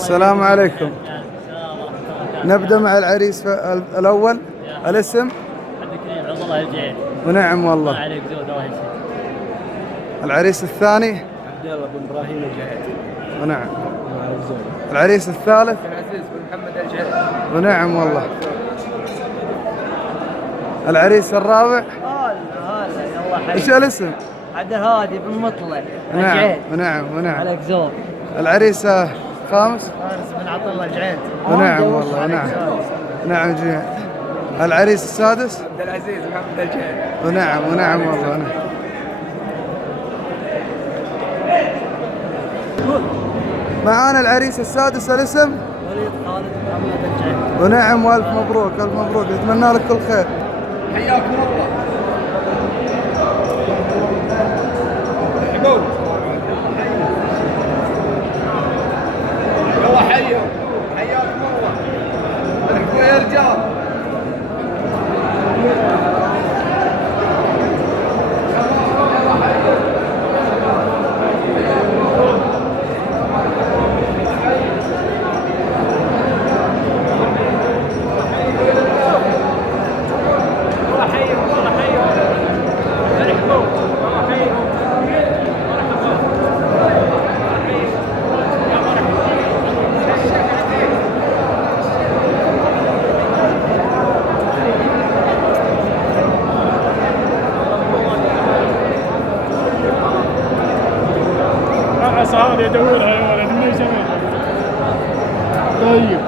السلام عليكم. نبدأ مع العريس الأول. الاسم؟ عبد الكريم عبد الله الجعيل. ونعم والله. الله عليك زود الله يسعدك. العريس الثاني؟ عبد الله بن ابراهيم الجعيل. ونعم. العريس الثالث؟ العزيز بن محمد الجعيل. ونعم والله. العريس الرابع؟ هلا يلا حي. ايش الاسم؟ عبد الهادي بن مطلع نعم الجعيل. ونعم. عليك زود. العريس الخامس؟ فارس بن عطا الله الجعيل. ونعم والله. نعم جميعا. العريس السادس؟ عبد العزيز محمد الجعيل. ونعم والله. ونعم. معانا العريس السادس. الاسم؟ وليد خالد محمد الجعيل. ونعم والف مبروك الف مبروك، نتمنى لك كل خير. حياكم الله. حبون يلا حياكم الله. مرحبا يا رجال. صار يدورها يا ولد من زمان. طيب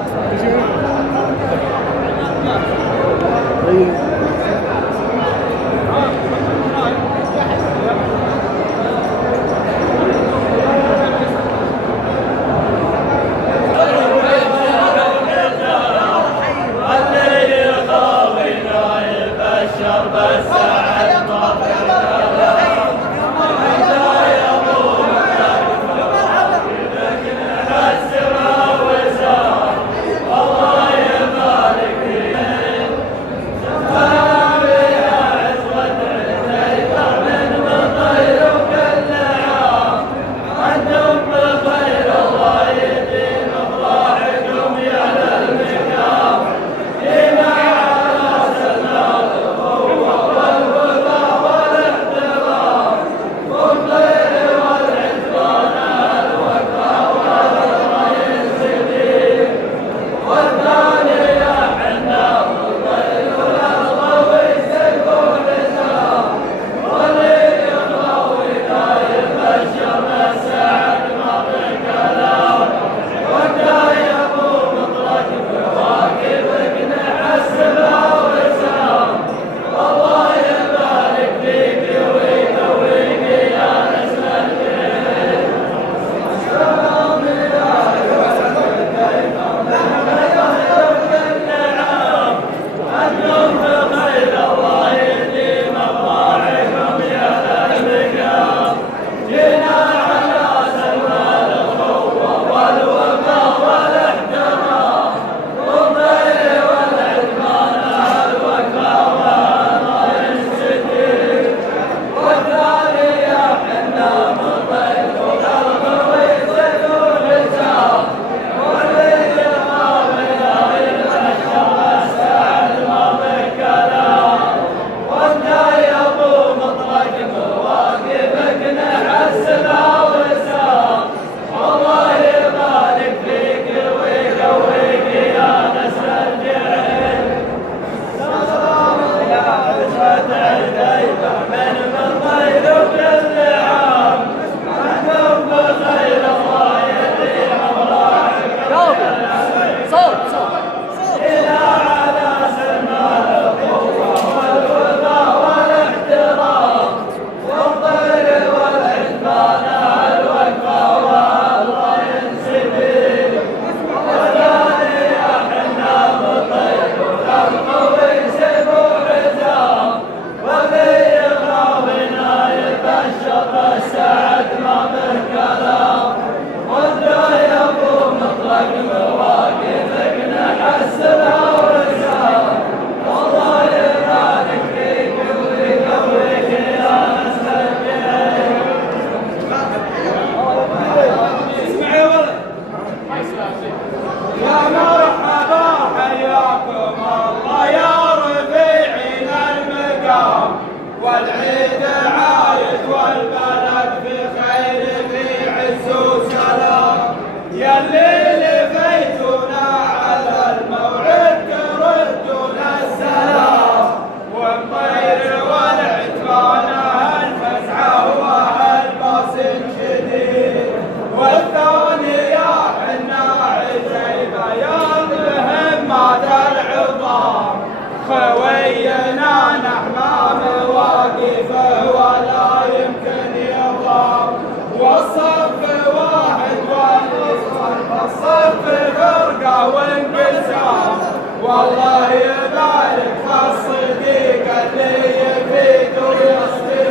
الله يبارك في الصديق اللي يفيد ويستفيد.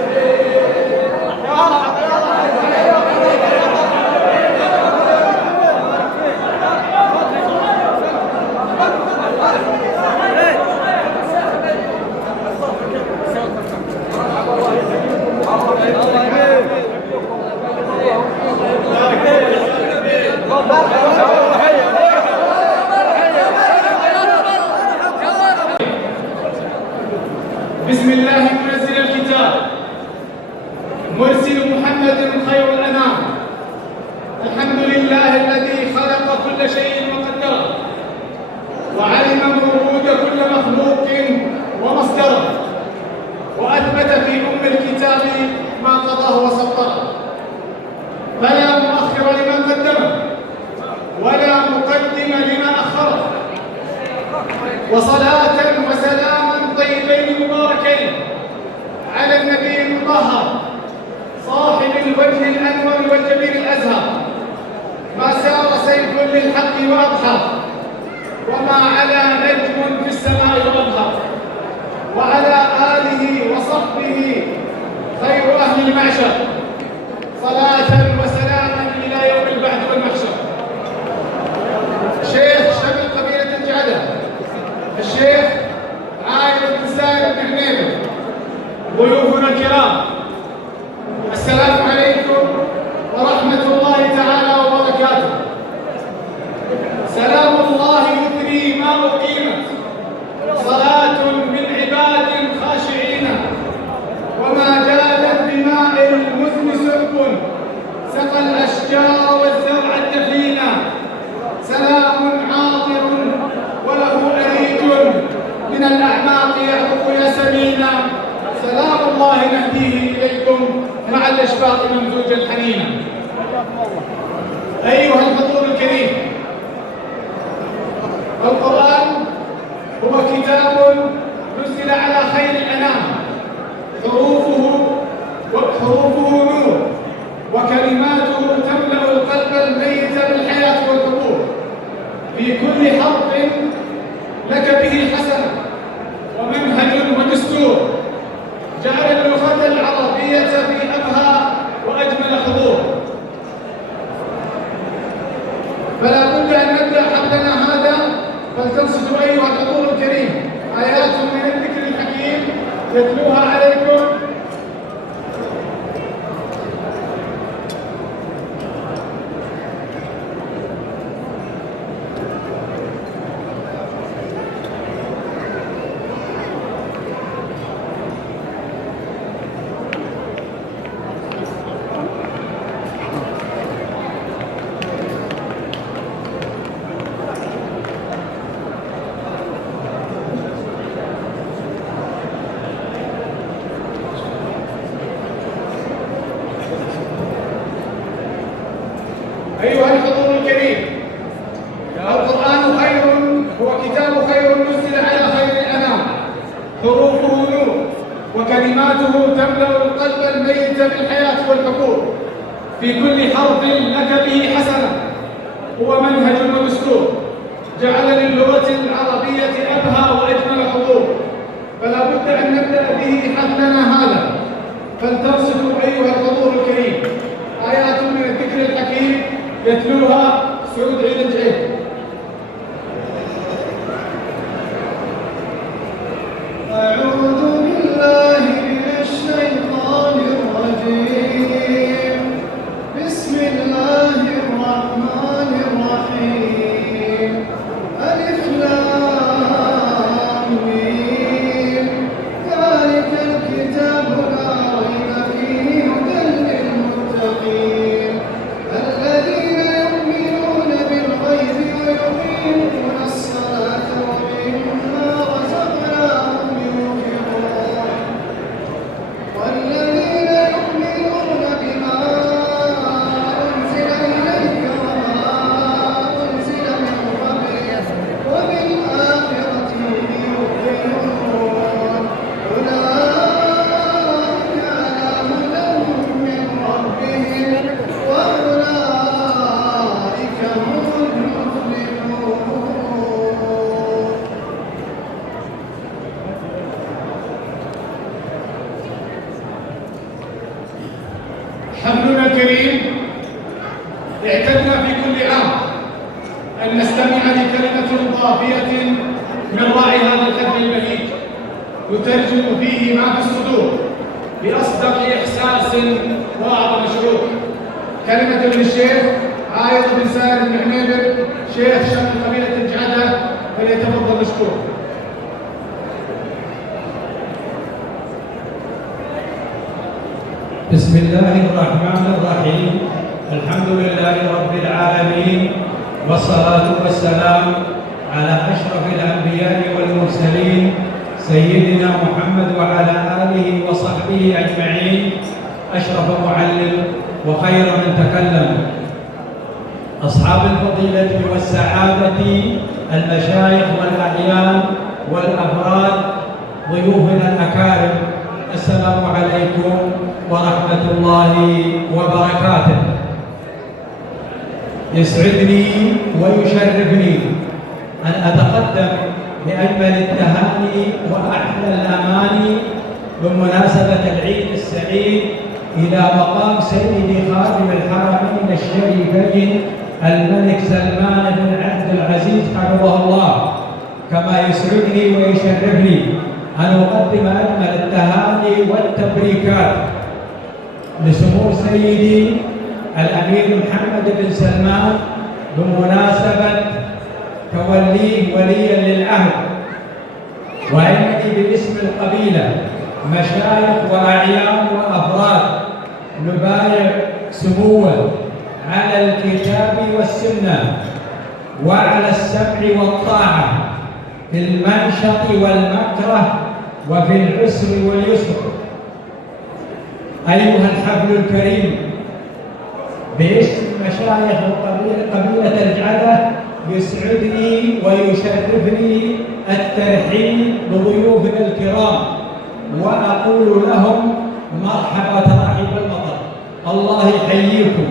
بسم الله منزل الكتاب مرسل محمد خير الأنام. الحمد لله الذي خلق كل شيء وقدره وعلم وجود كل مخلوق ومصدره، وأثبت في أم الكتاب ما قضاه وسطره، فلا مؤخر لما قدمه ولا مقدم لما أخره. وصلاة وسلاما طيبين مباركين على النبي المطهر صاحب الوجه الأنور والجبين الأزهر، ما سار سيف للحق وأضحى، وما علا نجم في السماء وأبهر، وعلى آله وصحبه خير أهل المعشر، صلاة وسلاما إلى يوم البعث والمحشر. شيخ شبل قبيلة الجعدة الشيخ عايد بن سالم بن حنيفة، ضيوفنا الكرام، السلام عليكم ورحمة الله تعالى وبركاته. سلام الله يثري ما أقيمت، صلاة من عباد خاشعين، وما جادت بماء المزن سرب، سقى الأشجار والزرع الدفينا. سلام عاطر وله أريج من الأعماق يعرف ياسمينا. سلام الله نهديه إليكم مع الأشفاق ممزوجا حنينا. أيها الحضور الكريم، القرآن هو كتاب نزل على خير الأنام، حروفه نور، وكلماته تملأ القلب الميت بالحياة والحضور. في كل حرف لك به حسنة ومنهج ودستور، جعل اللغة العربية في أبهى وأجمل حضور. فلا بد أن نبدأ حفلنا هذا، فلتنصتوا أيها الحضور الكريم آيات من الذكر الحكيم يتلوها عليكم أيها الحضور الكريم، القرآن خير، هو كتاب خير نزل على خير الأنام، حروفه نور، وكلماته تملأ القلب الميت بالحياة والحقوق. في كل حرف لك به حسنة، هو منهج ودستور، جعل للغة العربية أبهى وأجمل حضور. فلا بد أن نبدأ به حفلنا هذا، فلترصدوا أيها الحضور الكريم آيات من الذكر الحكيم يتلوها سعود عيد الجعيد. أعوذ بالله من الشيطان الرجيم. بسم الله الرحمن الرحيم. ألف لام ميم. ذلك الكتاب لا ريب فيه هدى للمتقين اعتدنا في كل عام أن نستمع لكلمة ضافية من راعي هذا الخدم البهيج يترجم فيه ما في الصدور بأصدق إحساس وأعظم شعور. كلمة من الشيخ عايض بن سالم بن حميدر شيخ شمل قبيلة الجعدة، فليتفضل مشكور. بسم الله الرحمن الرحيم. الحمد لله رب العالمين، والصلاة والسلام على أشرف الأنبياء والمرسلين سيدنا محمد وعلى آله وصحبه أجمعين. أشرف معلم وخير من تكلم، أصحاب الفضيلة والسعادة، المشايخ والأعيان والأفراد، ضيوفنا الأكارم، السلام عليكم ورحمة الله وبركاته. يسعدني ويشرفني أن أتقدم بأجمل التهاني وأحلى الأماني بمناسبة العيد السعيد إلى مقام سيدي خادم الحرمين الشريفين الملك سلمان بن عبد العزيز حفظه الله. كما يسعدني ويشرفني أن أقدم أجمل التهاني والتبريكات لسمو سيدي الأمير محمد بن سلمان بمناسبة توليه وليا للعهد، وإنني باسم القبيلة مشايخ وأعيان وأفراد نبايع سموه على الكتاب والسنة وعلى السمع والطاعة في المنشط والمكره وفي العسر واليسر. أيها الحفل الكريم، باسم مشايخ قبيلة الجعدة يسعدني ويشرفني الترحيب بضيوفنا الكرام، وأقول لهم مرحبا ترحيب المطر، الله يحييكم.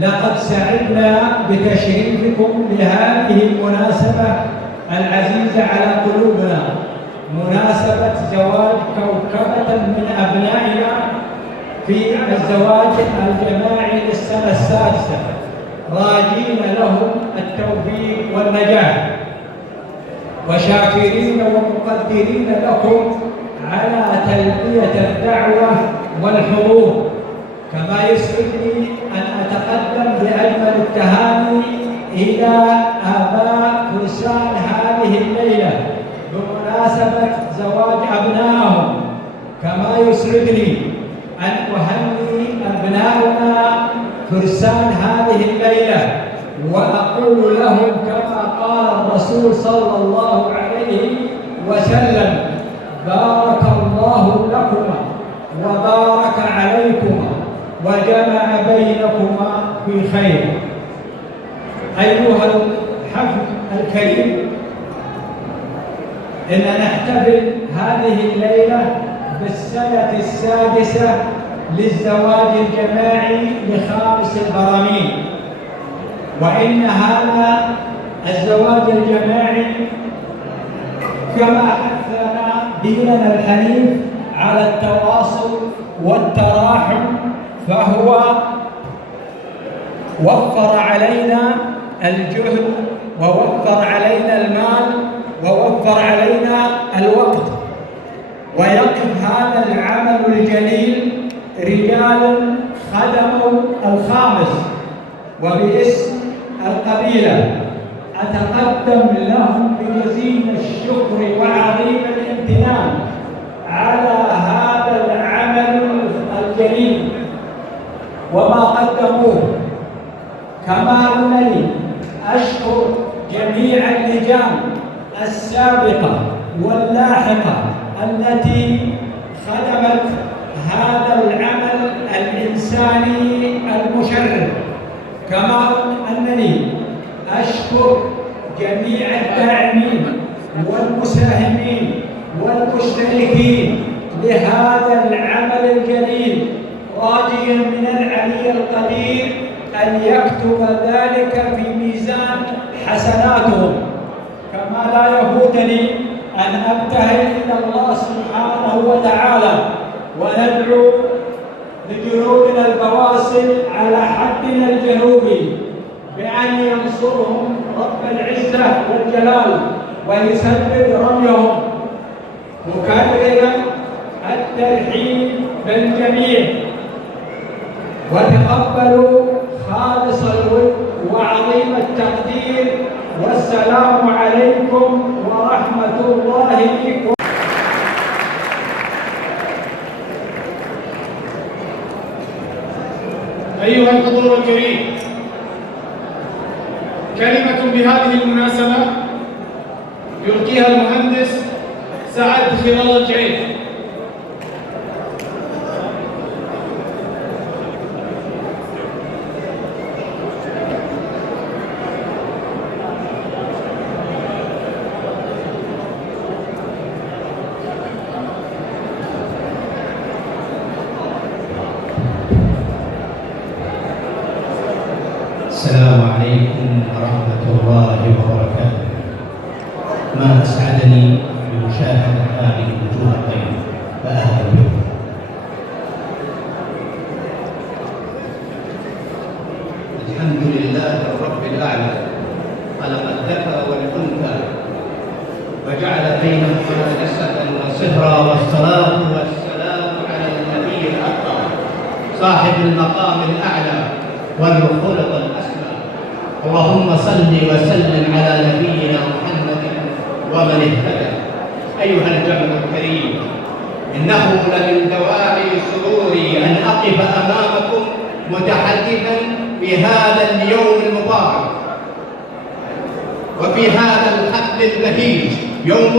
لقد سعدنا بتشريفكم لهذه المناسبة العزيزة على قلوبنا، مناسبة زواج كوكبة من أبنائنا في الزواج الجماعي للسنة السادسة، راجين لهم التوفيق والنجاح، وشاكرين ومقدرين لكم على تلبية الدعوة والحضور. كما يسعدني أن أتقدم بأجمل التهاني إلى آباء فرسان هذه الليلة بمناسبة زواج أبنائهم. كما يسعدني أن أهني أبناؤنا فرسان هذه الليلة وأقول لهم كما قال الرسول صلى الله عليه وسلم: بارك الله لكما وبارك عليكما وجمع بينكما في خير. أيها الحفل الكريم، إننا نحتفل هذه الليلة بالسنة السادسة للزواج الجماعي لخامس البراميل، وإن هذا الزواج الجماعي كما حثنا ديننا الحنيف على التواصل والتراحم، فهو وفر علينا الجهد ووفر علينا المال ووفر علينا الوقت. ويقف هذا العمل الجليل رجال خدموا الخامس، وباسم القبيلة أتقدم لهم بجزيل الشكر وعظيم الامتنان على هذا العمل الجليل وما قدموه. كما أنني أشكر جميع اللجان السابقة واللاحقة التي خدمت هذا العمل الإنساني المشرف. كما أنني أشكر جميع الداعمين والمساهمين والمشتركين لهذا العمل الجليل، راجيا من العلي القدير أن يكتب ذلك في ميزان حسناتهم. كما لا يفوتني أن أبتهل إلى الله سبحانه وتعالى وندعو لجنودنا البواسل على حدنا الجنوبي بأن ينصرهم رب العزة والجلال ويسدد رميهم، مكررا الترحيب بالجميع وتقبلوا خالص الود وعظيم التقدير، والسلام عليكم ورحمة الله وبركاته. أيها الحضور الكريم، كلمة بهذه المناسبة يلقيها المهندس سعد خضر الجعيد. السلام عليكم ورحمة الله وبركاته. ما أسعدني بمشاهدة هذه الوجوه الطيبة، فأهلا بكم. الحمد لله الرب الأعلى خلق الذكر والأنثى وجعل بينهما نسبا وصهرا، والصلاة والسلام على النبي الأكرم صاحب المقام الأعلى والخلق الأسمى. اللهم صل وسلم على نبينا محمد ومن اهتدى. أيها الجمع الكريم، إنه لمن دواعي سروري أن أقف أمامكم متحدثا في هذا اليوم المبارك وفي هذا الحفل البهيج، يوم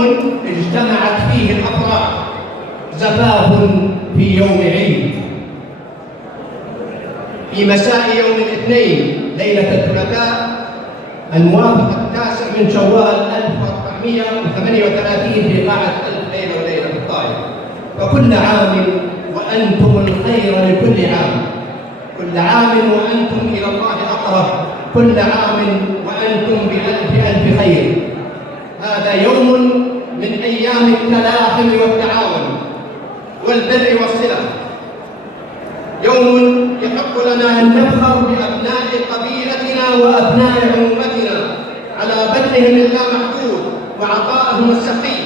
اجتمعت فيه الأفراح، زفاف في يوم عيد. في مساء يوم الاثنين ليلة الثلاثاء الموافق 9 من شوال 1438 في قاعة ألف ليلة وليلة في الطائف. فكل عام وأنتم الخير لكل عام، كل عام وأنتم إلى الله أقرب، كل عام وأنتم بألف خير. هذا يوم من أيام التلاحم والتعاون والبر والصلة، يوم يحق لنا أن نفخر بأبناء قبيلتنا وأبناء أمتنا على بذلهم اللامحدود وعطائهم السخي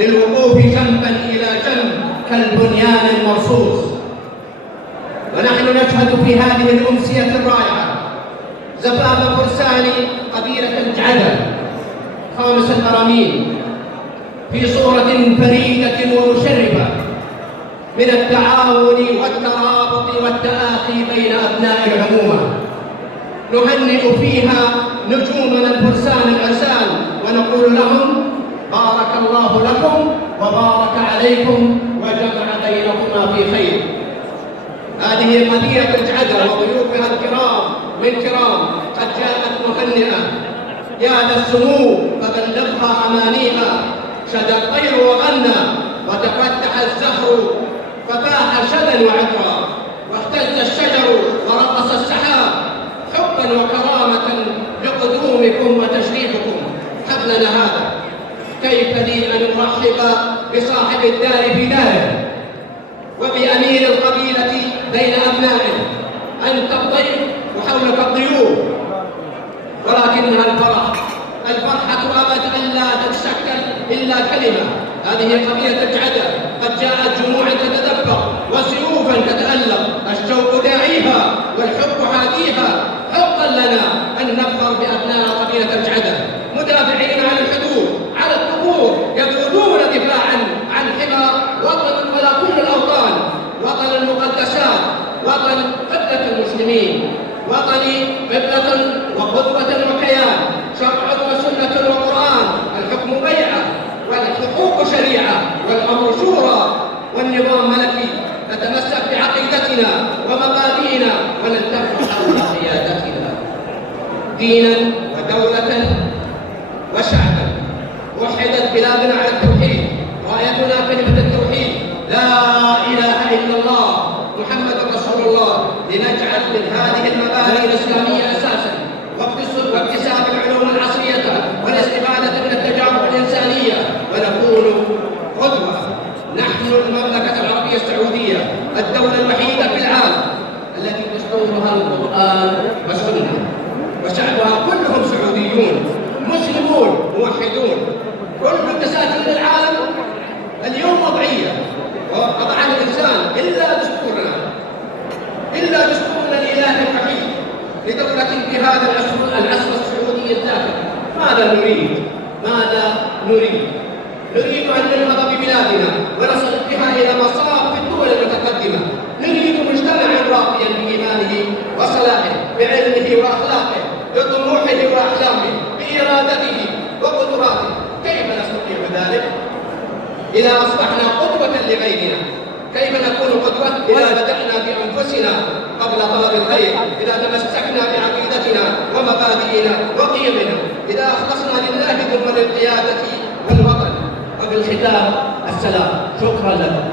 للوقوف جنبا إلى جنب كالبنيان المرصوص. ونحن نشهد في هذه الأمسية الرائعة زفاف فرسان قبيلة الجعدة خامس القرامين في صورة فريدة ومشرفة من التعاون والترابط والتآخي بين أبناء العمومة. نهنئ فيها نجومنا الفرسان العسال ونقول لهم بارك الله لكم وبارك عليكم وجمع بينكما في خير. هذه قضية الجعدة وضيوفها الكرام من كرام قد جاءت مهنئة. يا ذا السمو فبلغها أمانيها، شد الطير وغنى وتفتح الزهر ففاح شدا وعطرا، واهتز الشجر ورقص السحاب حبا وكرامة لقدومكم وتشريفكم. حفلنا هذا كيف لي أن أرحب بصاحب الدار في داره وبأمير القبيلة بين أبنائه. أنت الضيف وحولك الضيوف، ولكنها الفرحة أبت أن لا تتشكل إلا كلمة. هذه قضية الجعدة قد جاءت جموعا تتدبر وسيوفا تتألق، الشوق داعيها والحب حاديها. حقا لنا أن نفخر بأبناء قبيلة الجعدة مدافعين عن الحدود، على الثغور، يذودون دفاعا عن حمى وطن ولا كل الأوطان، وطن المقدسات، وطن قبلة المسلمين، وطني قبلة وقدوة وكيان، شرع وسنة وقرآن، الحكم بيعة والحقوق شريعة والأمر شورى والنظام ملكي. نتمسك بعقيدتنا ومبادئنا ولن تفرح بقيادتنا. دينا ودولة وشعبا وحدت بلادنا على التوحيد، رايتنا كلمة التوحيد لا إله إلا الله محمد رسول الله، لنجعل من هذه المبادئ الإسلامية أساسا واكتساب العلوم العصرية والاستفادة من التجارب الإنسانية ونكون قدوة. نحن المملكة العربية السعودية الدولة الوحيدة في ماذا نريد؟ ماذا نريد؟ نريد أن ننهض ببلادنا ونصل بها إلى مصاف الدول المتقدمة. نريد مجتمعا راقيا بإيمانه وصلاحه، بعلمه وأخلاقه، بطموحه وأحلامه، بإرادته وقدراته. كيف نستطيع ذلك؟ إذا أصبحنا قدوة لغيرنا. كيف نكون قدوة؟ إذا بدأنا بأنفسنا قبل طلب الخير، إذا تمسكنا بعقيدتنا ومبادئنا وقيمنا، إذا أخلصنا لله ثم للقيادة والوطن. وفي الختام السلام. شكرا لكم.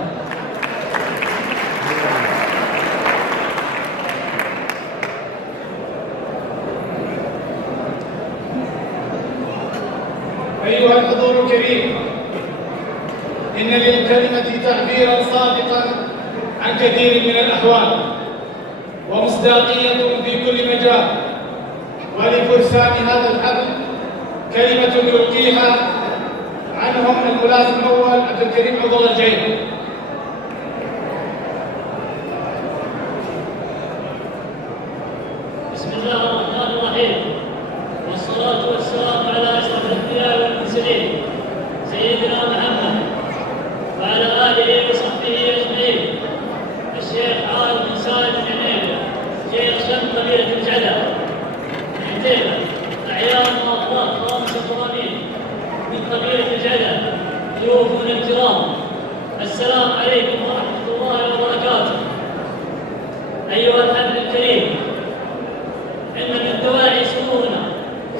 أيها الحضور الكريم، إن للكلمة تعبيرا صادقا عن كثير من الأحوال ومصداقية في كل مجال. ولفرسان هذا الحفل كلمة يلقيها عنهم الملازم الأول عبد الكريم عبد الله الجعيد. بسم الله الرحمن الرحيم، والصلاة والسلام على أشرف الأنبياء والمرسلين سيدنا محمد وعلى آله وصحبه أجمعين. الشيخ عالم بن سالم العنيبي، شيخ شم قبيلة الجعدة عتيبة، أعيان وأطلاق خامس القرامين من قبيلة الجعدة، ضيوفنا الكرام، السلام عليكم ورحمة الله وبركاته. أيها الحفل الكريم، إن من دواعي سرورنا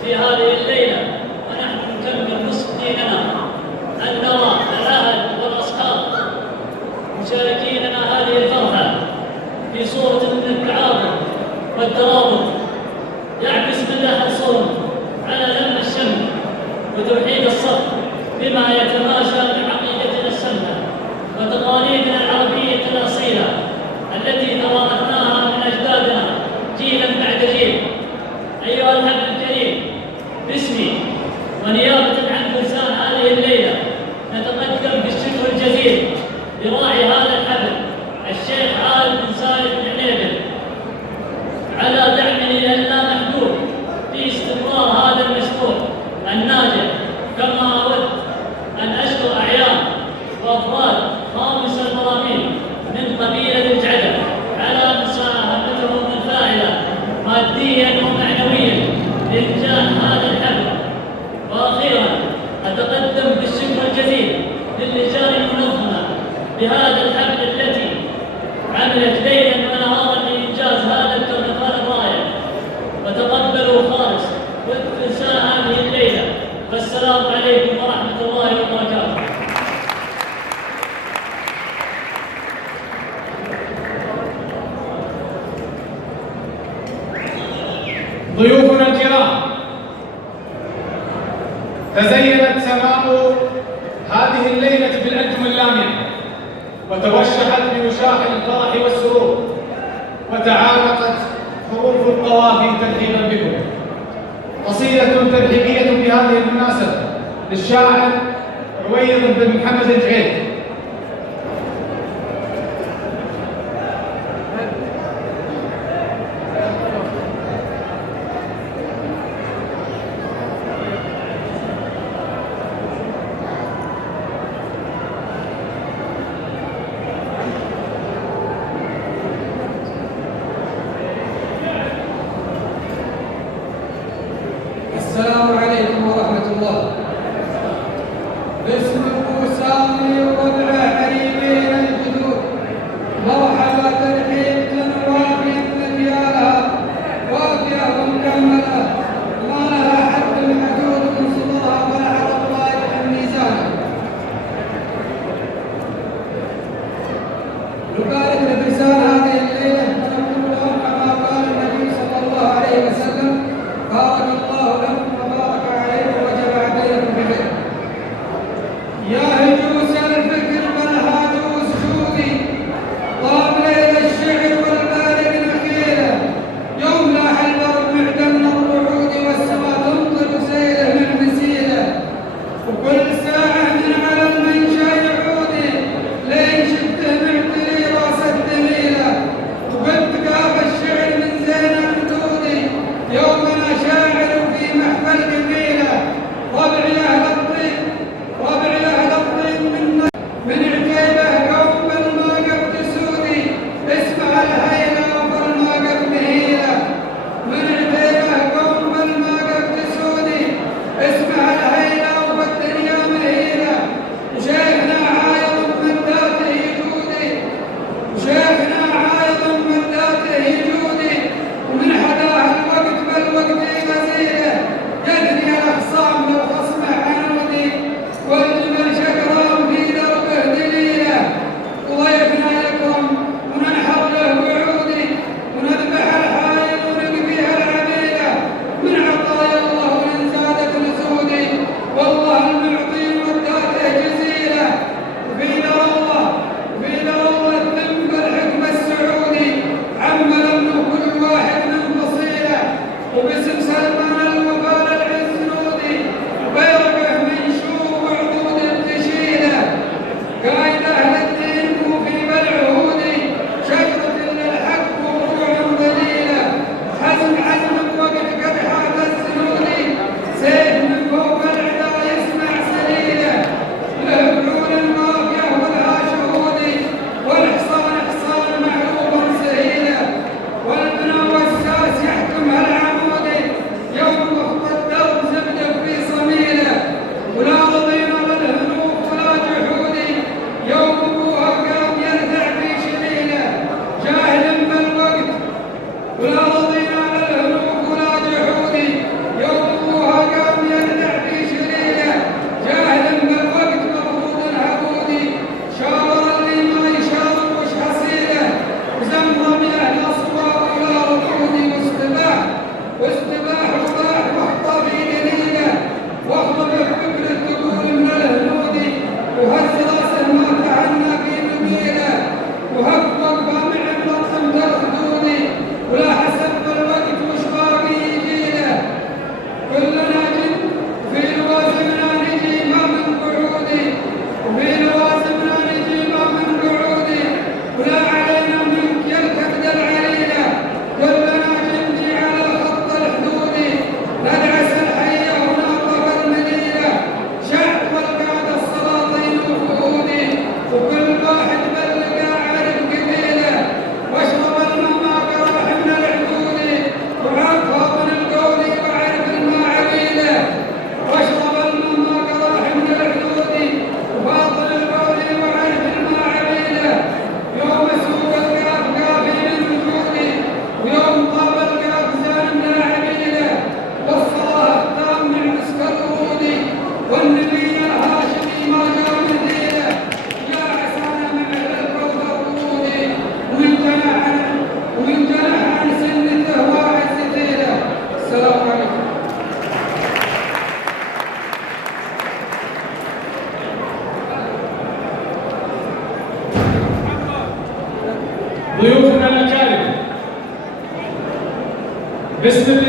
في هذه الليلة ونحن نكمل نصف ديننا أن نرى الأهل والأصحاب مشاركيننا هذه الفرحة في صورة من التعاون والترابط يعكس مدى حرصهم على لم الشمل وتوحيد الصف بما يتماشى بعقيدتنا السمحة وتقاليدنا العربية الأصيلة التي توارثناها من أجدادنا جيلا بعد جيل. أيها الحفل الكريم، باسمي ونيابة عن فرسان هذه الليلة نتقدم بالشكر الجزيل لراعي هذا الحفل الشيخ عالم بن سالم العنيبي على دعمه اللامحدود في استمرار هذا المشروع الناجح. كما أود أن أشكر أعيان وأفراد خامس المرامين من قبيلة الجعدة على مساهمتهم الفاعلة ماديا ومعنويا لإنجاح هذا الحفل. وأخيرا أتقدم بالشكر الجزيل للجان المنظمة بهذا الحفل التي عملت ليلا ونهارا لإنجاز هذا الكرنفال الرائع، وتقبلوا خالص وانساء هذه الليلة. والسلام عليكم ورحمة الله وبركاته. ضيوفنا الكرام، تزينت سماء هذه الليلة بالأنجم اللامعة، وتوشحت بوشاح الفرح والسرور، وتعانقت حروف القوافي ترحيبا بكم. قصيدة ترحيبية في هذه المناسبة للشاعر عويض بن محمد الجعيد. السلام عليكم ورحمة الله. باسم فرساني وضع قريبين الجدود، مرحبا ترحيب وافية مكيالها، وافية ومكملة ما لها حد محدود من صدورها ولا عرض راجح الميزان. نبارك لفرسان هذه الليلة ونقول لهم كما قال النبي صلى الله عليه وسلم: بارك الله لكم وبارك عليكم وجمع بينكم بخير. يا هجوس الفكر والهاجوس جودي، طاب ليل الشعر والبارق نخيله، يوم لاح البرد معدن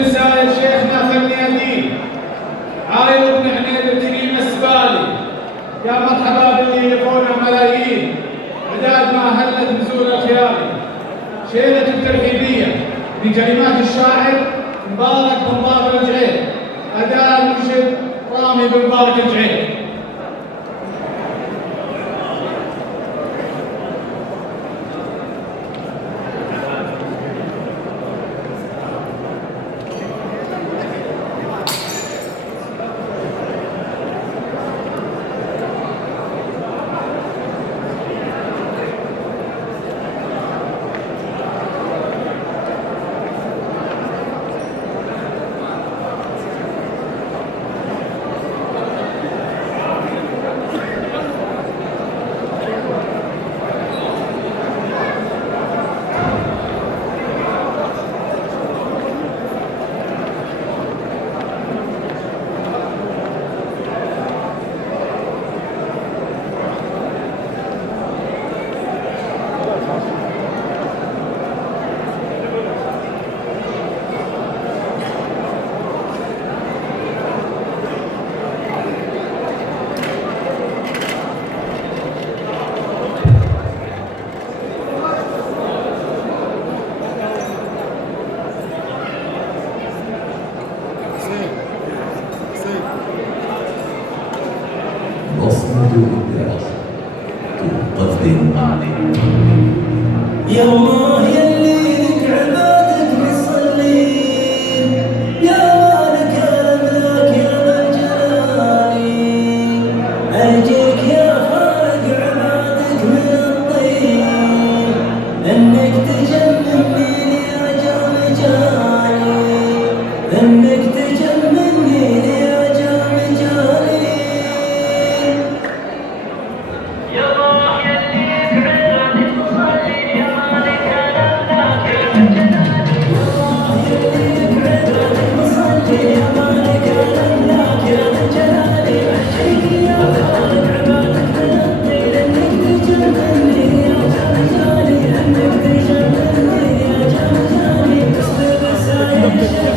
رسالة شيخنا فالنيادين عايض بن عنيد الكريم السبالي. يا مرحبا باللي يبغونا ملايين عداد ما هلت نزول الخيالي. شيلة الترحيبية بكلمات الشاعر مبارك بن ظافر الجعيل، أداء المنشد رامي بن مبارك الجعيل. يا الله يلي لك عبادك مصلين، يا مالك الاملاك يا ذا الجلال، ارجيك يا خالق عبادك من الطين، انك تجملني يا جام جالي، انك تجملني يا جام جالي. يا الله يلي لك عبادك مصلين، يا مالك الاملاك يا ذا الجلال، يا مالك الاملاك يا ذا الجلال، ارجيك يا خالق عبادك من الطين، انك تجملني يا جام جالي، انك تجملني يا جام جالي. اصبر بس يا شيخ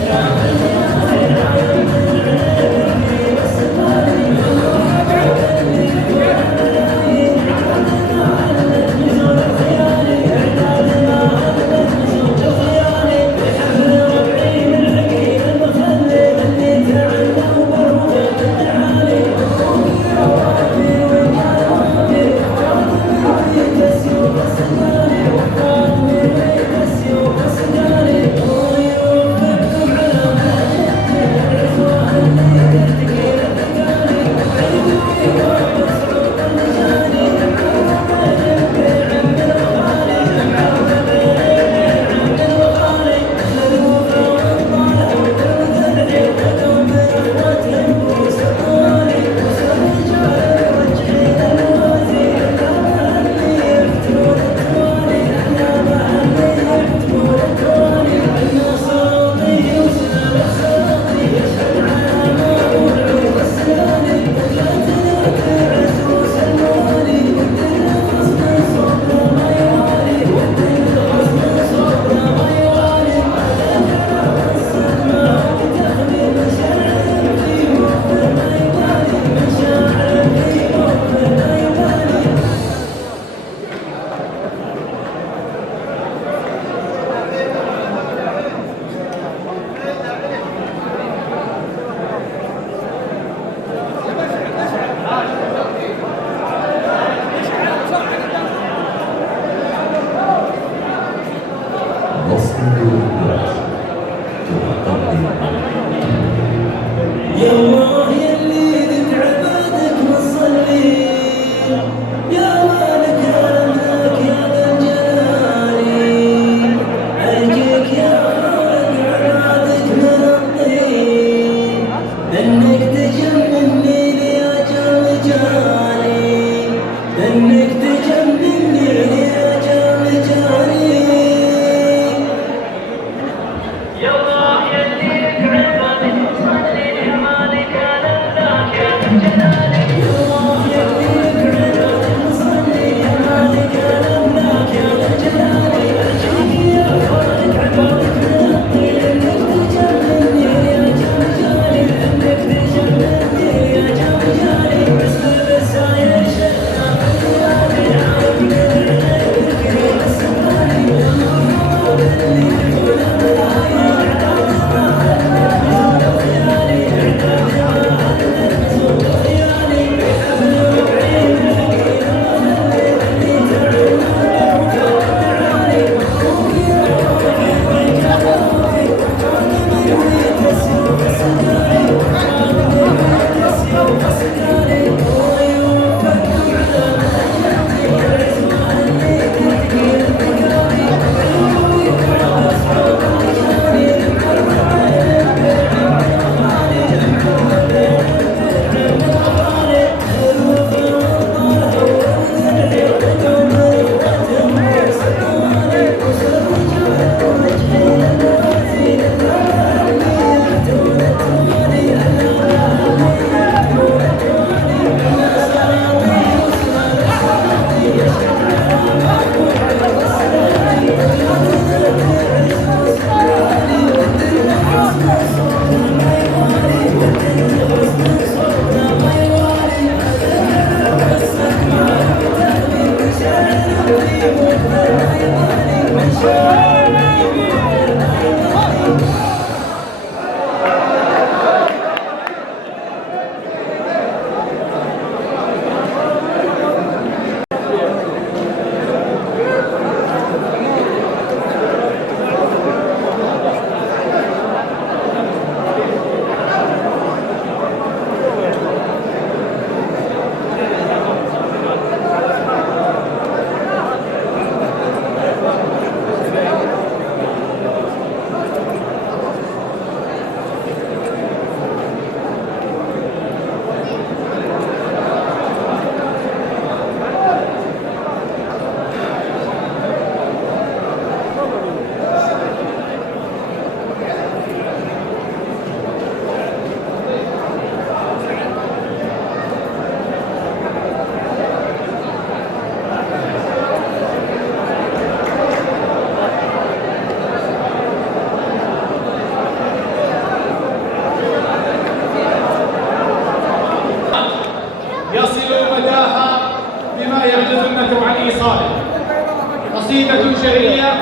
قصيدة شعرية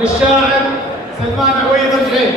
للشاعر سلمان عويض الجعيد.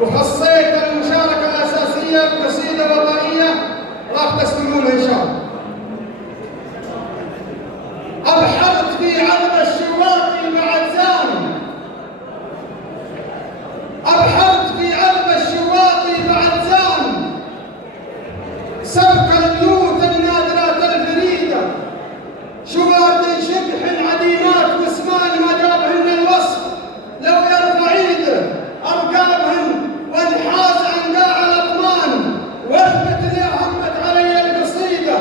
وخصيت المشاركة الأساسية بقصيدة وطنية راح تسمعونها إن شاء الله. أبحرت في عرض الشواطئ مع الزان، أبحرت في عرض الشواطئ مع الزان، سبق البيوت النادرة الفريدة، شباب شبح عديمات واسمان ما جابهن الوصف، لو يرفع عيده أرقابهن وانحاز عن داع الأطمان، واثبت لي همت علي القصيدة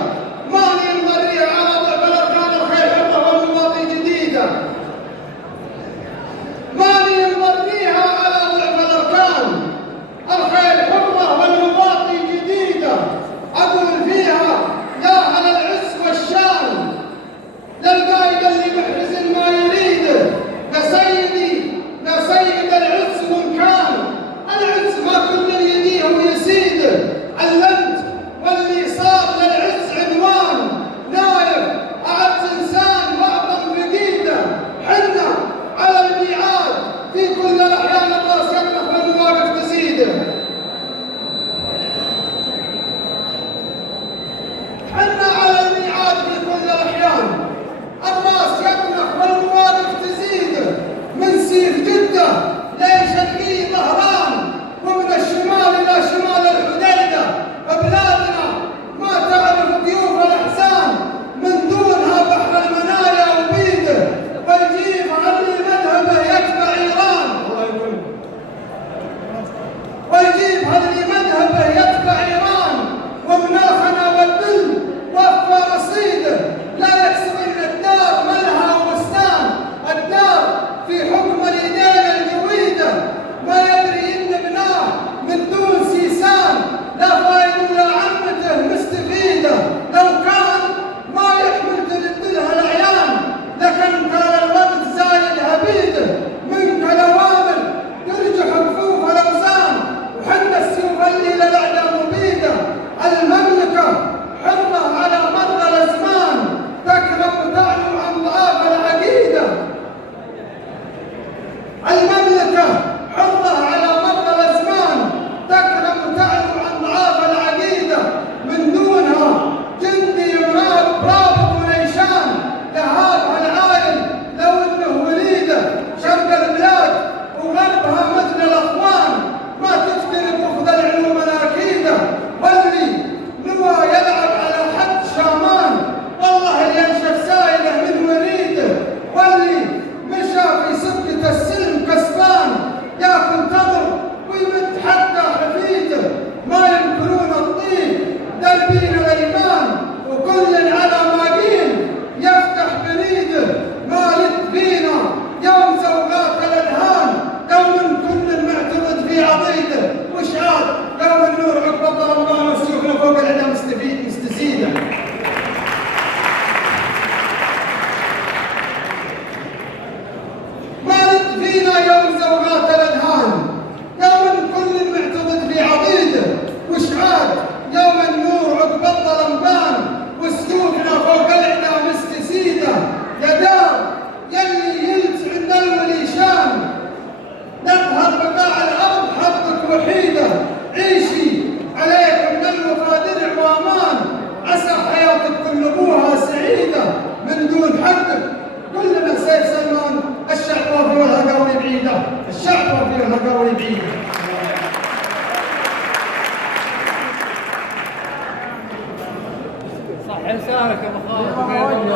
يبارك ابو خالد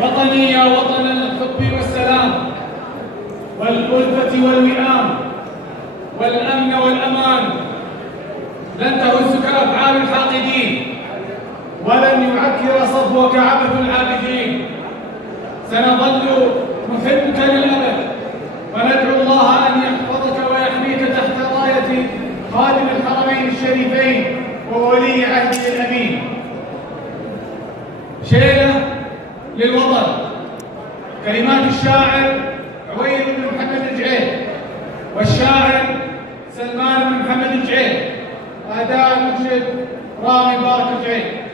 وطني يا وطن الحب والسلام والألفة والوئام والأمن والأمان، لن تهزك أفعال الحاقدين ولن يعكر صفوك عبث العابثين. سنظل نحبك للأبد وندعو الله أن يحفظك ويحميك تحت راية خادم الحرمين الشريفين وولي عهده الأمين. شيلة للوطن، كلمات الشاعر عويد بن محمد الجعيد والشاعر سلمان بن محمد الجعيد، أداء المنشد رامي بارك الجعيد.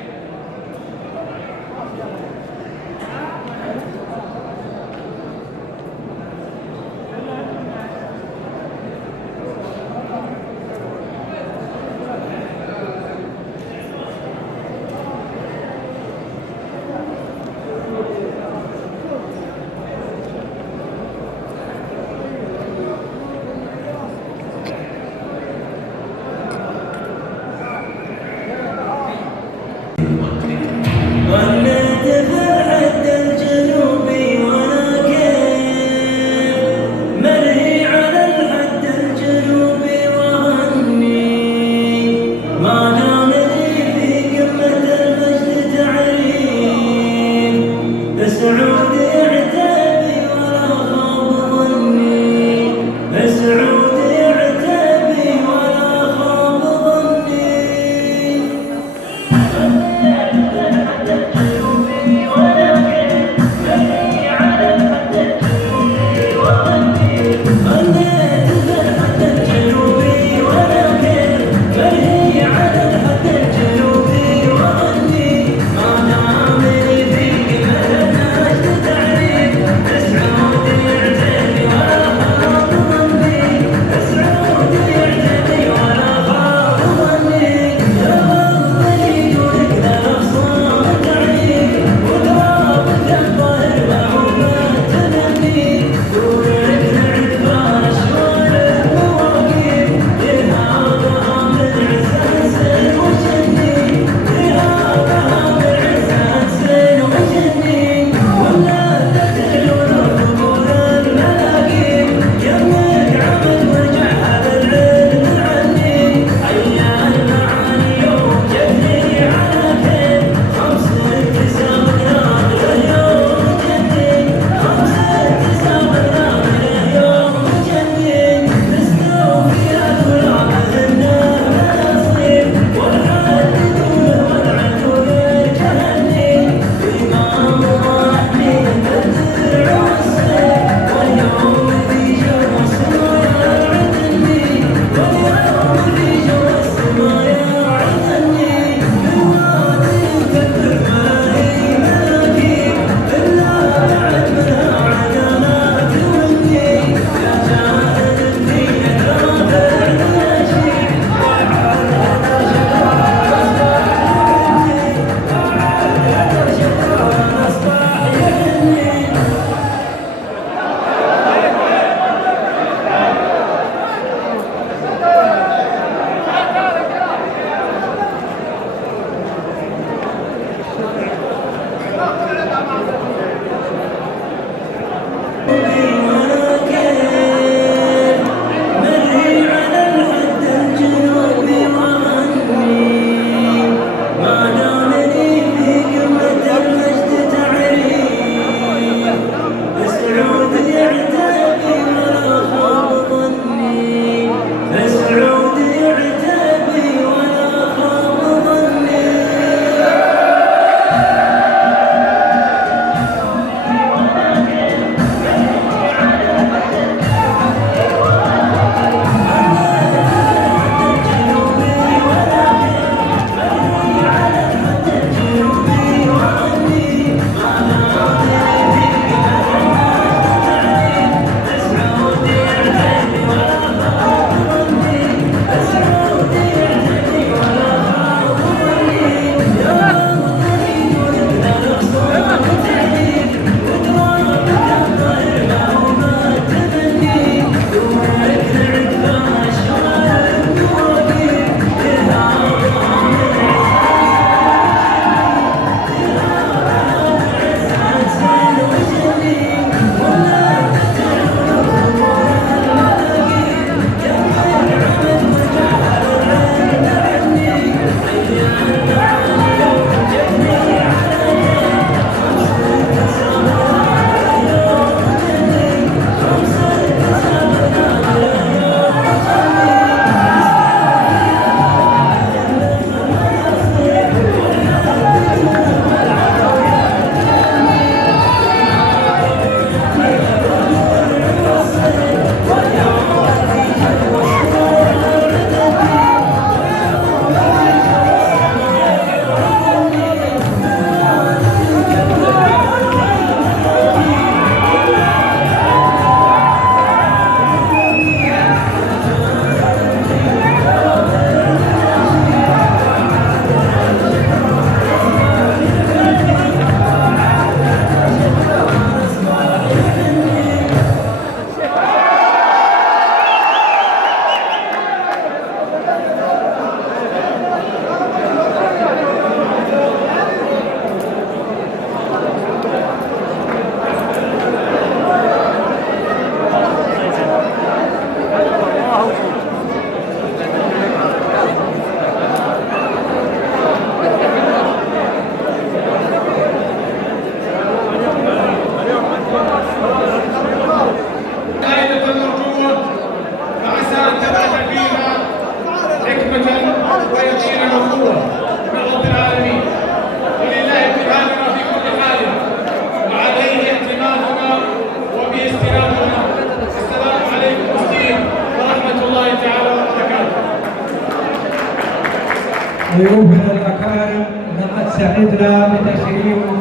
ضيوفنا الأكارم لقد سعدنا بتشريفكم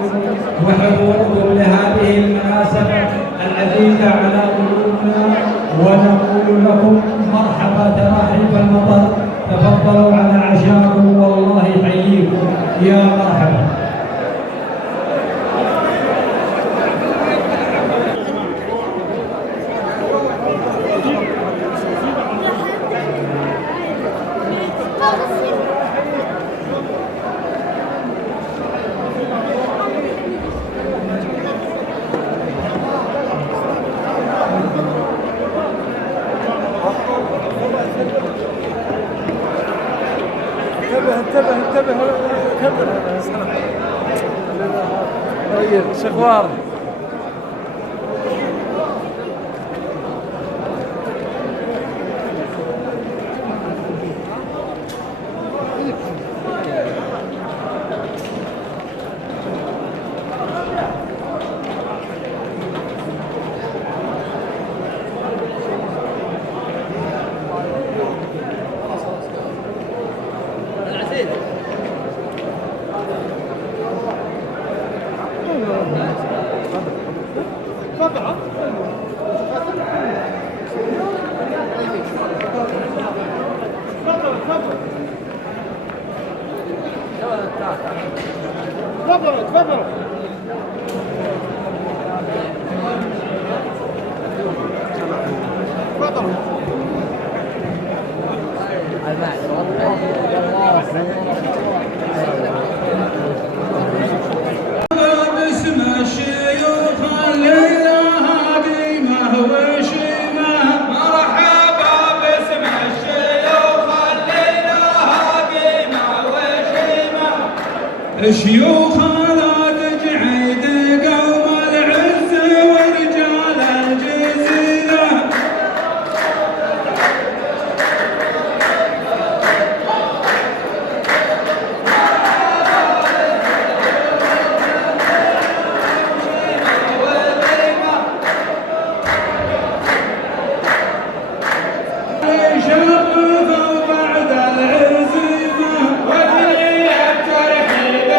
وحضوركم لهذه المناسبة العزيزة على قلوبنا، ونقول لكم مرحبا تراحيب المطر، تفضلوا على عشاكم والله يحييكم يا مرحبا. انتبه طيب شخوار تفضلوا باسم الشيوخ الليلة هاديمة وشيمة، مرحبا باسم الشيوخ الليلة هاديمة وشيمة، شيوخ لا تجعيد قوم العز ورجال الجزيرة. شرفوا بعد العزيمة وذرية ترحيب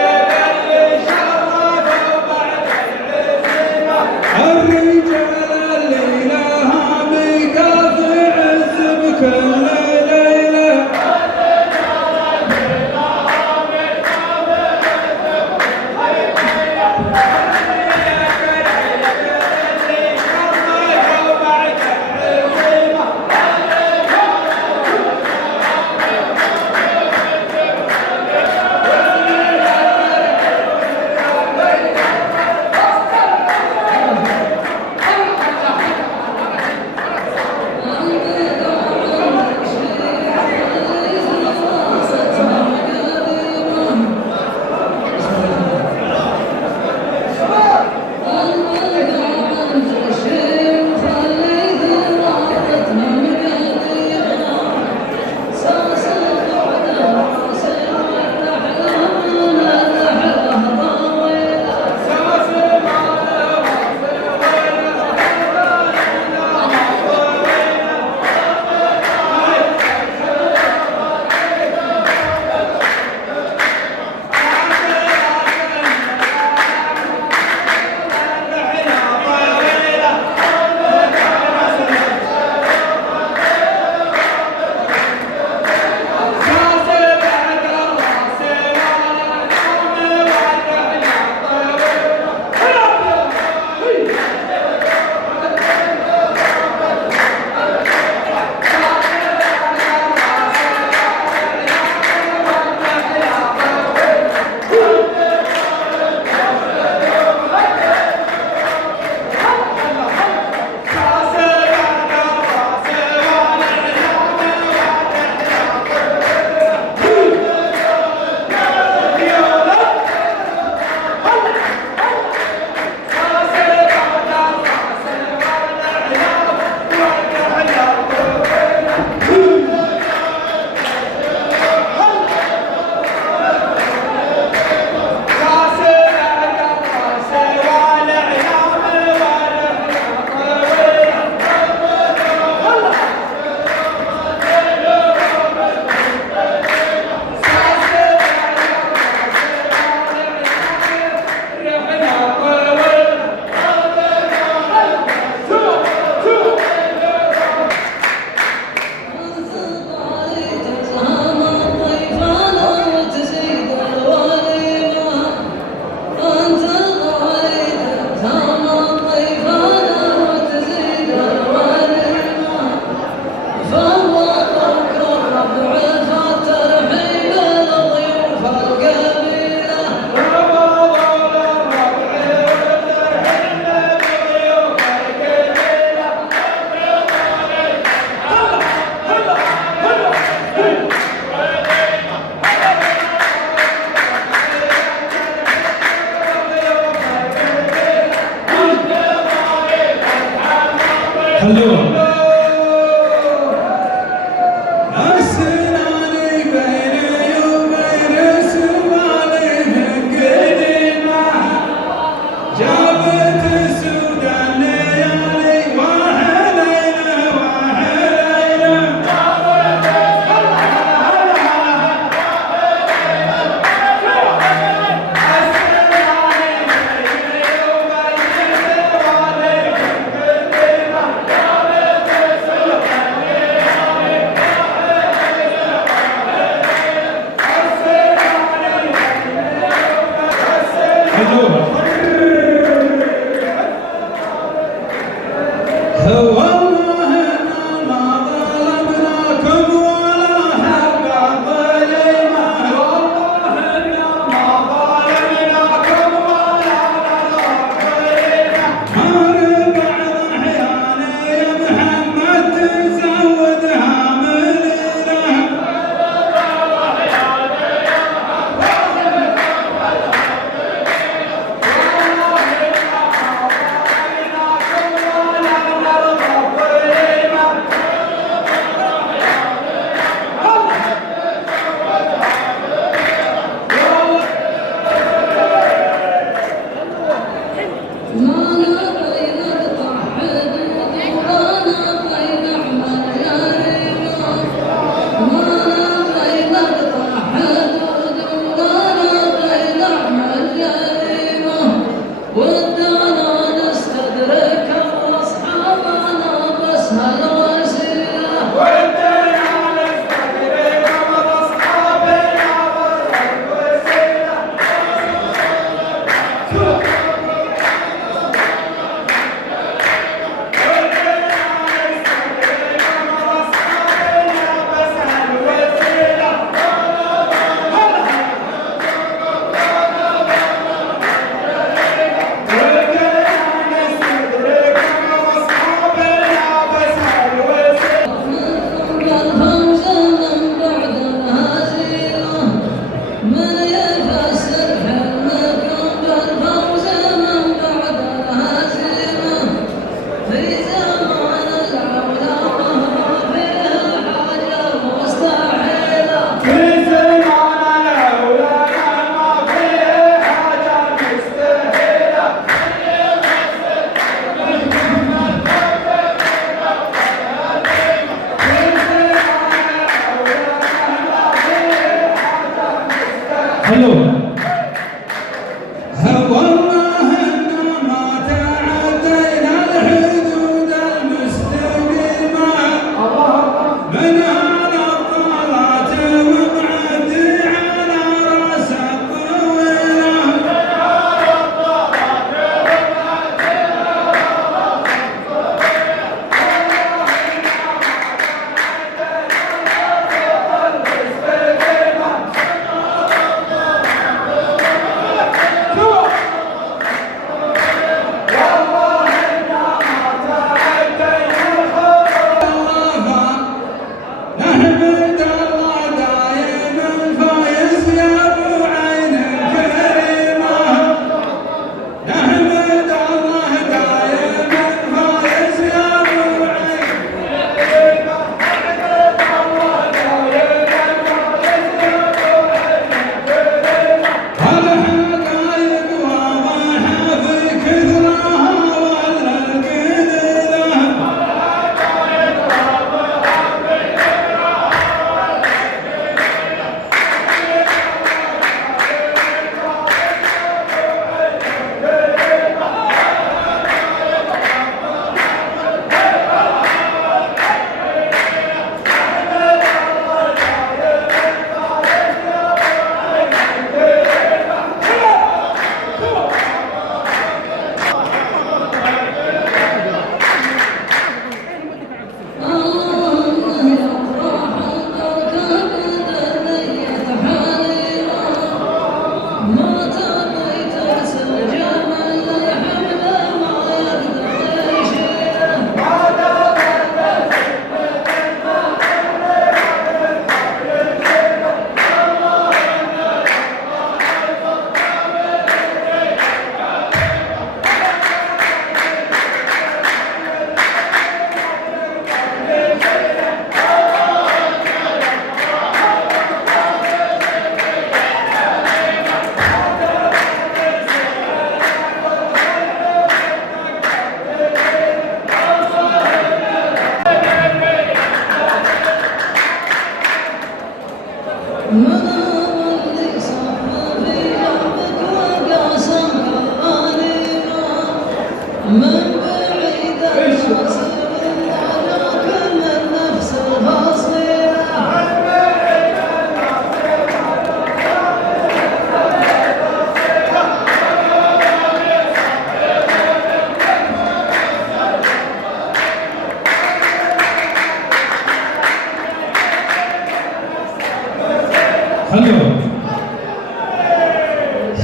حلو.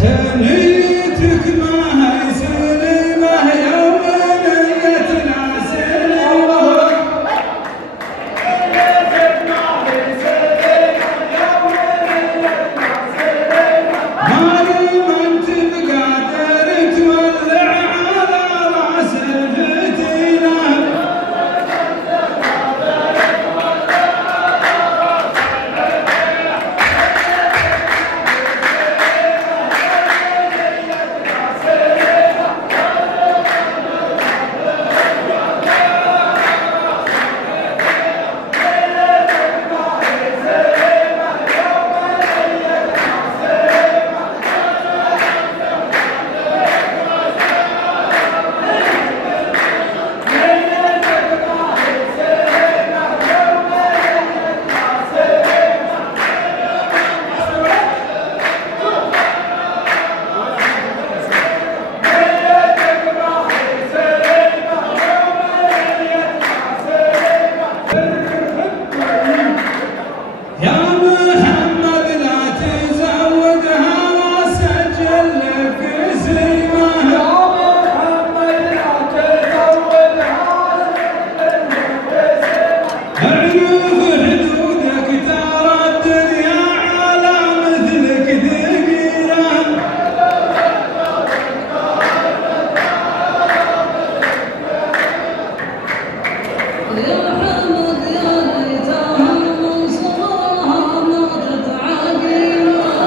ثنيتك ما هي سلمة يوم نيتنا سلمة. مالي ما انت بقادر تولع على راس الفتيلة. يا محمد لا تزودها وسجل لك اسمها. يا محمد لا تزودها وسجل لك اسمها. اعرف حدودك ترى الدنيا على مثلك ثقيلة. يا محمد يا ليتها منصورها ماتت عقيمة.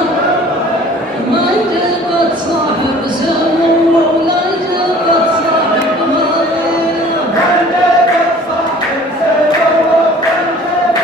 ما جبت صاحب سر ولا جبت صاحب مدينة. ما جبت صاحب سر ولا جبت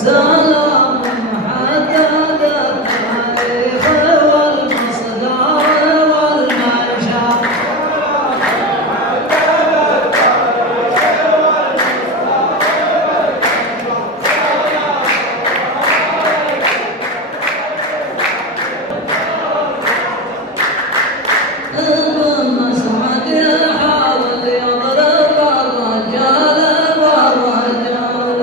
سلام محدد التاريخ والمصدر والمنشأ بالمسعد يحاول يضرب الرجال بالرجال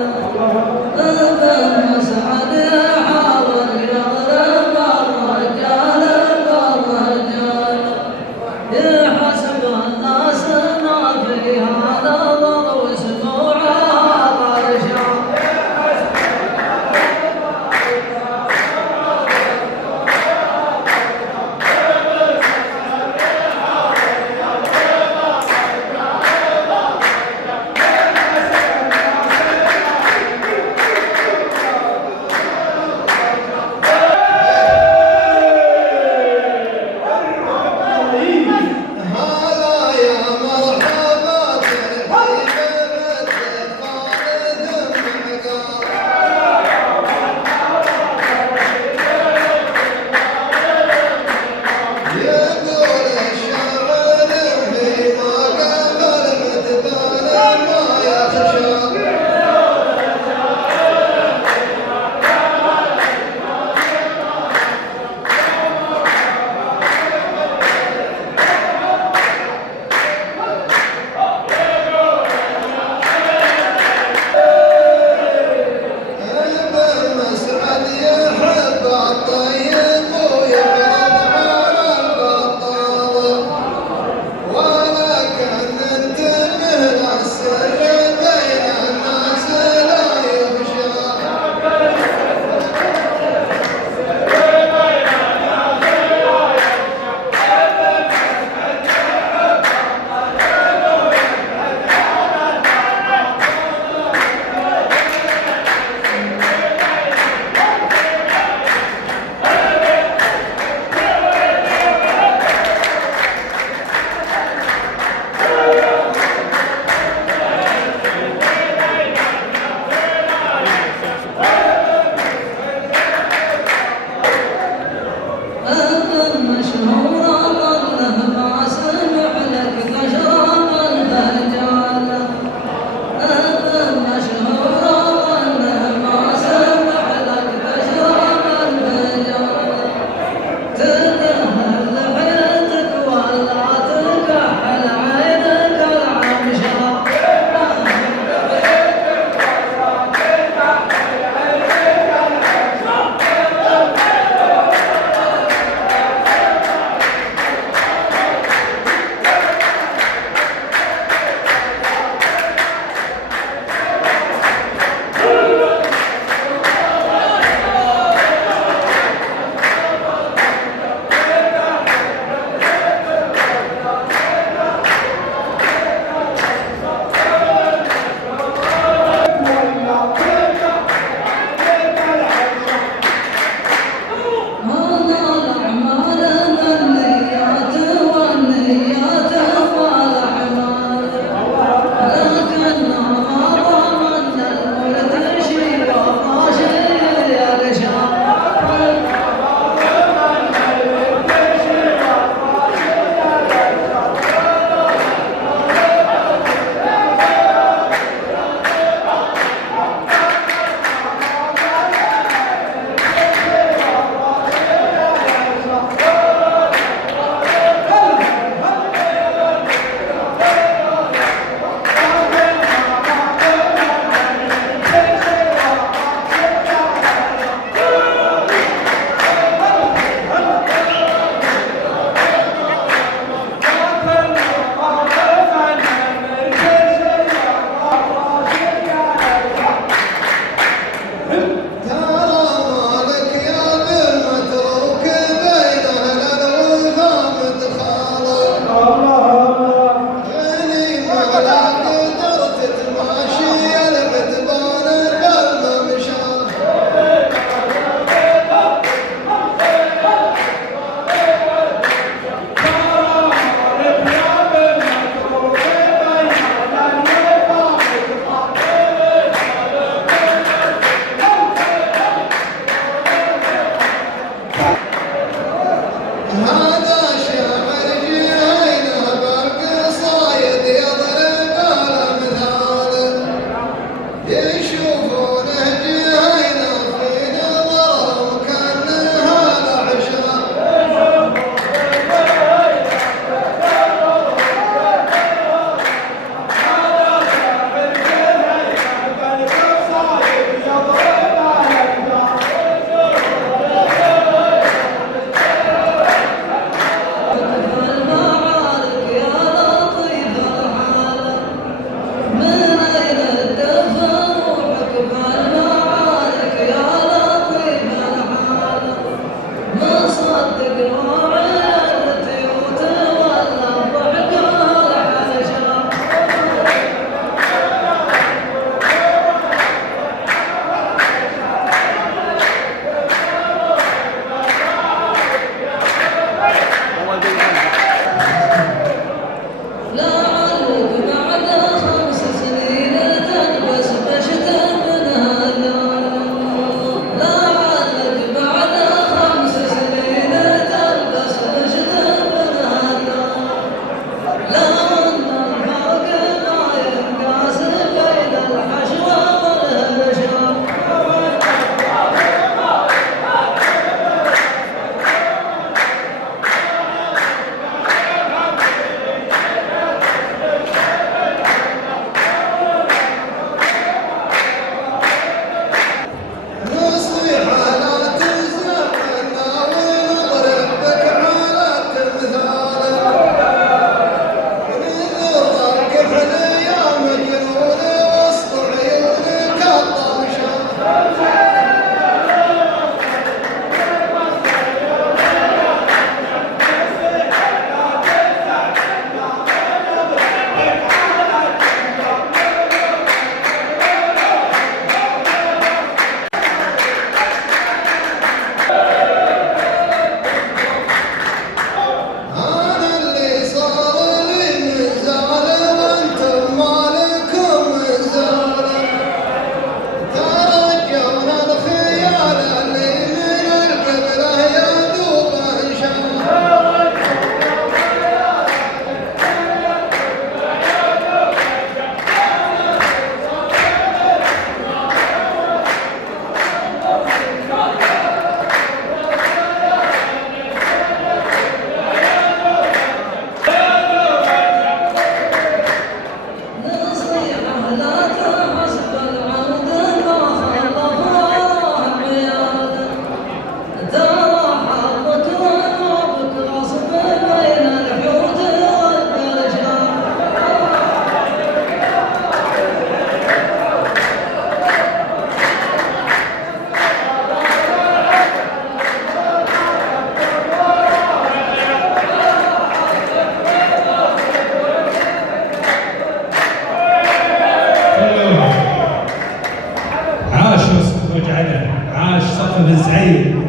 معاش سقف الزعيم.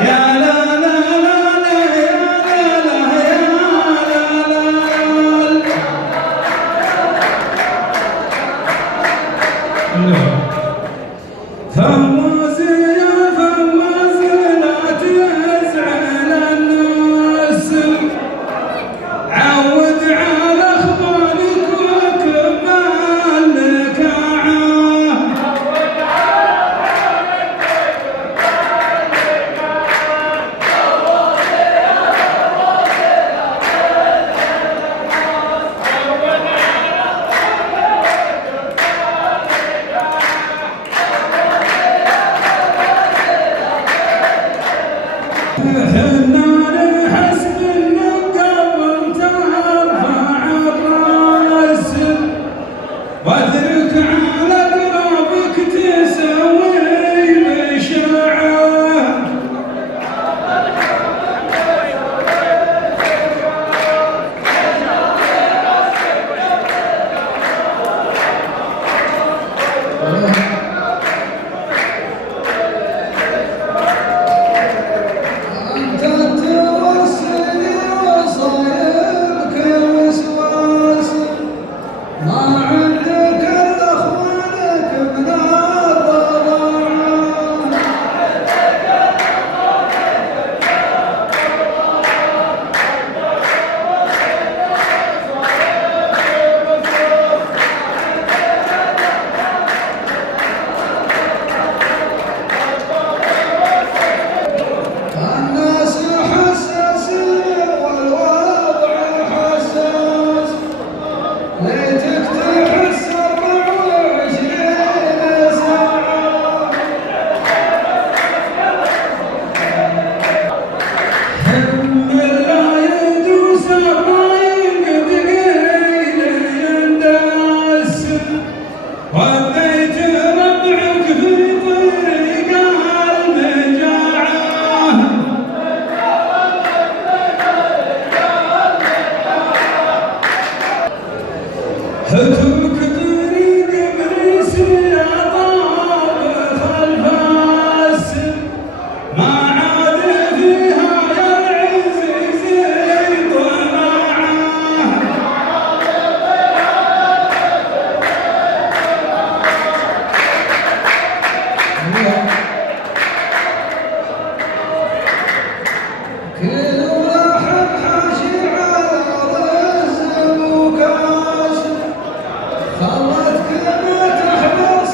يا لا لا لا لا يا لا لا يا لا لا لا. فواز يا فواز لا تزعل الناس، عود على اخوانك وكمل لك النار حسب النقاب ترفع الراس، واترك على قرابك تسوي بشاعة. هتوك طريق ابليس يا طاب خلف السن، ما عاد فيها يا العزيز طمعه. كل واحد حاشي على رزق وكاسب، خلت كلمة تحبس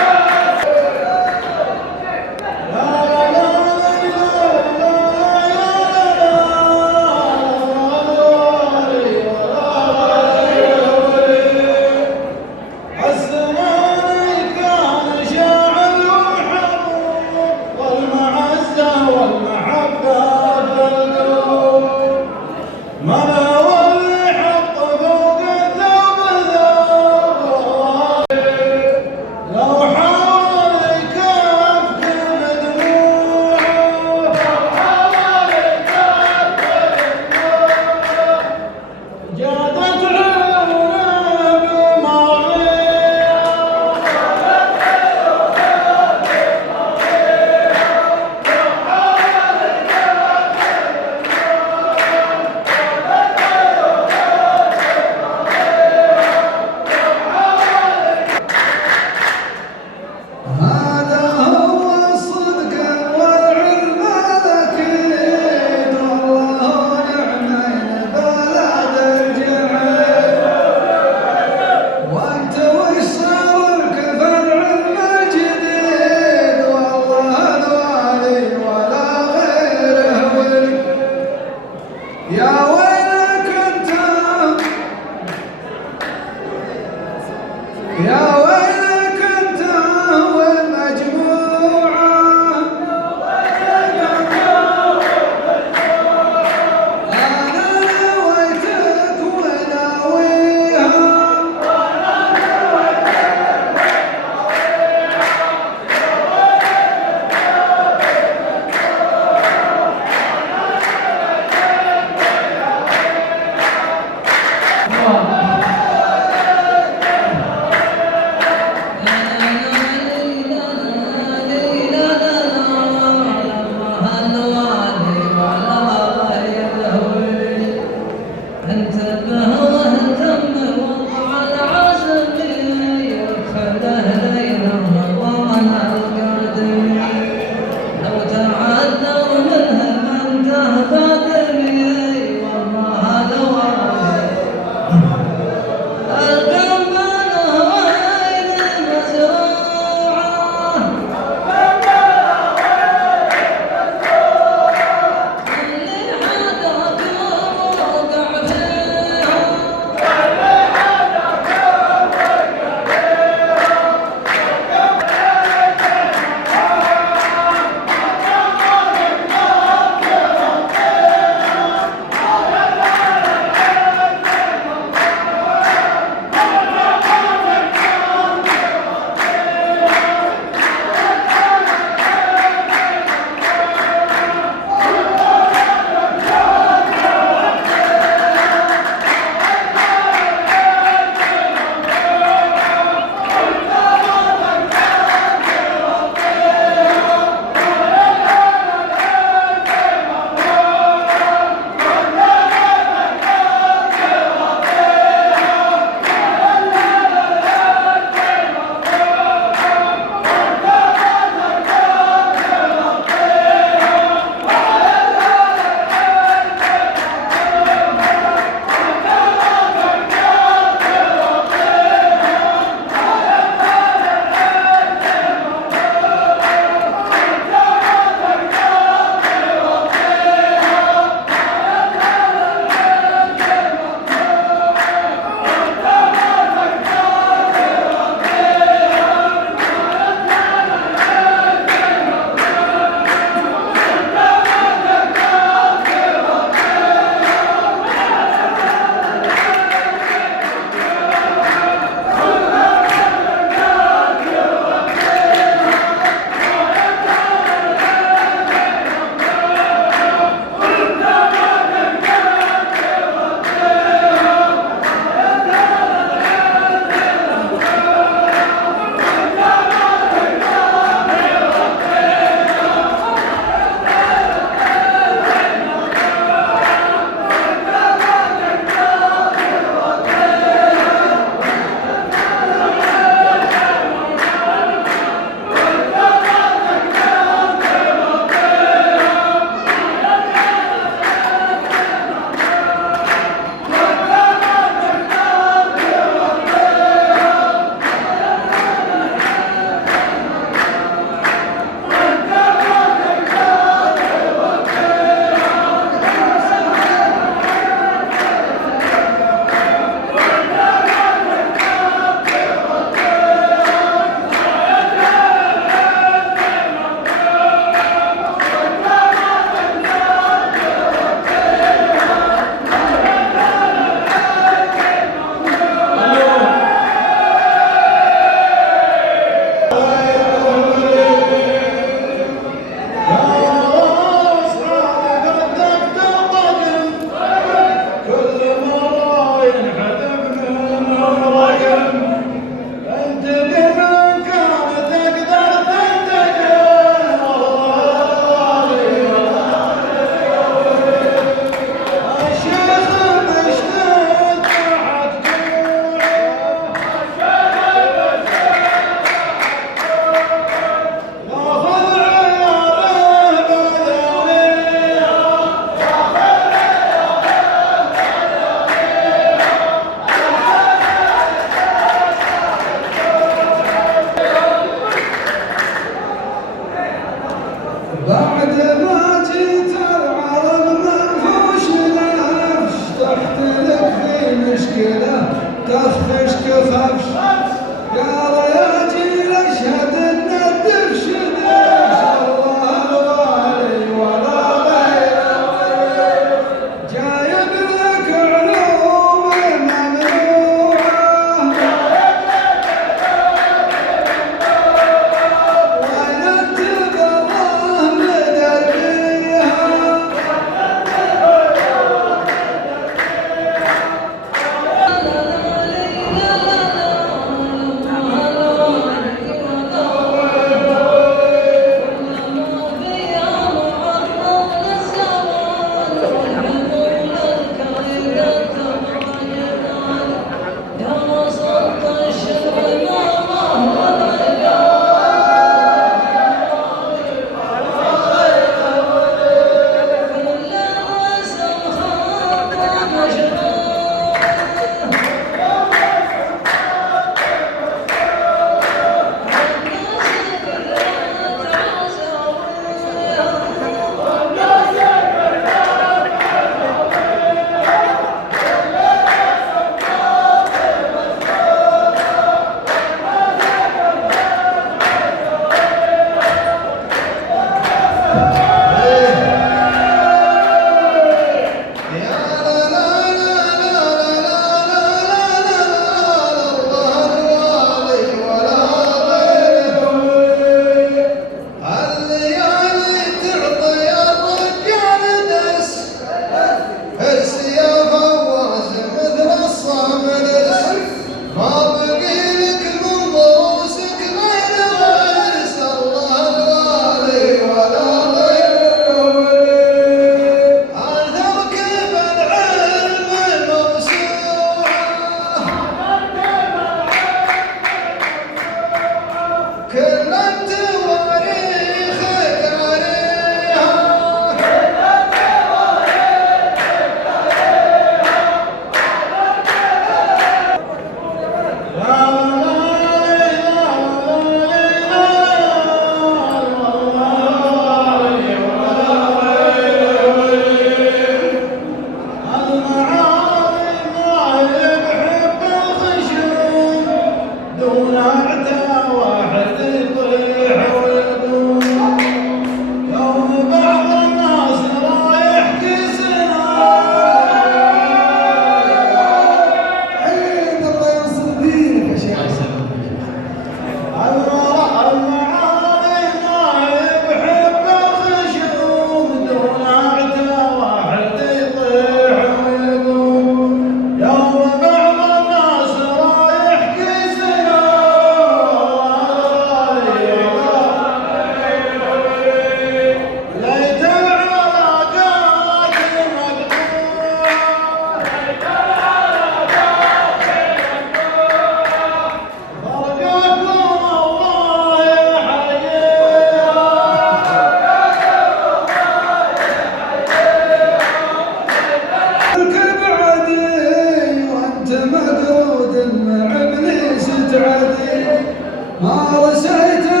ما وسعت